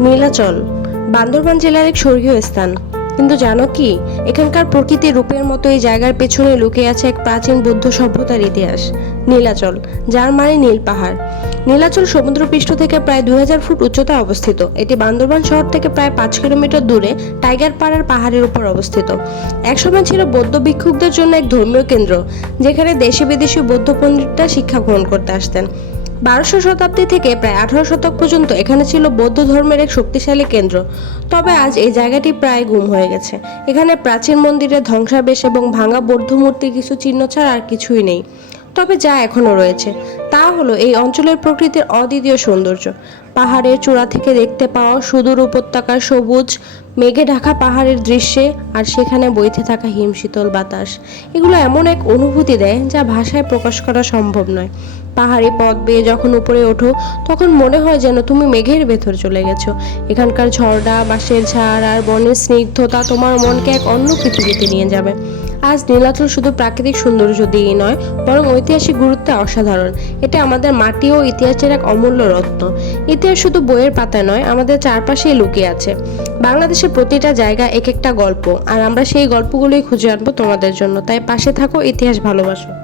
নীলাচল বান্দরবান জেলার এক স্বর্গীয় স্থান। কিন্তু জানো কি, এখানকার প্রকৃতির রূপের মতো এই জায়গার পেছনে লুকিয়ে আছে এক প্রাচীন বৌদ্ধ সভ্যতার ইতিহাস। নীলাচল, যার মানে নীল পাহাড়। নীলাচল সমুদ্রপৃষ্ঠ থেকে প্রায় 2000 ফুট উচ্চতায় অবস্থিত। এটি বান্দরবান শহর থেকে প্রায় 5 কিলোমিটার দূরে টাইগার পাড়ার পাহাড়ের উপর অবস্থিত। একসময় ছিল বৌদ্ধ ভিক্ষুকদের জন্য এক ধর্মীয় কেন্দ্র, যেখানে দেশি বিদেশি বৌদ্ধ পণ্ডিতরা শিক্ষা গ্রহণ করতে আসতেন। 1200 শতাব্দী থেকে প্রায় 18 শতক পর্যন্ত এখানে ছিল বৌদ্ধ ধর্মের এক শক্তিশালী কেন্দ্র। তবে আজ এই জায়গাটি প্রায় গুম হয়ে গেছে। এখানে প্রাচীন মন্দিরের ধ্বংসাবশেষ এবং ভাঙা বৌদ্ধ মূর্তির কিছু চিহ্ন ছাড়া আর কিছুই নেই। তবে যা এখনো রয়েছে তা হলো এই অঞ্চলের প্রকৃতির অদ্বিতীয় সৌন্দর্য। পাহাড়ের চূড়া থেকে দেখতে পাওয়া সুদূর উপত্যকার সবুজ মেঘে ঢাকা পাহাড়ের দৃশ্যে, আর সেখানে বইতে থাকা হিমশীতল বাতাস, এগুলো এমন এক অনুভূতি দেয় যা ভাষায় প্রকাশ করা সম্ভব নয়। পাহাড়ি পথ বেয়ে যখন উপরে ওঠো, তখন মনে হয় যেন তুমি মেঘের ভেতর চলে গেছো। এখানকার ঝর্ণা, বাঁশের ঝাড় আর বনের স্নিগ্ধতা তোমার মনকে এক অন্য পৃথিবীতে নিয়ে যাবে। আজ নীলাচল শুধু প্রাকৃতিক সৌন্দর্য দিয়েই নয়, বরং ঐতিহাসিক গুরুত্বে অসাধারণ। এটা আমাদের মাটি ও ইতিহাসের এক অমূল্য রত্ন। ইতিহাস শুধু বইয়ের পাতায় নয়, আমাদের চারপাশেই লুকিয়ে আছে। বাংলাদেশের প্রতিটা জায়গা এক একটা গল্প, আর আমরা সেই গল্পগুলোই খুঁজে আনবো তোমাদের জন্য। তাই পাশে থাকো, ইতিহাস ভালোবাসো।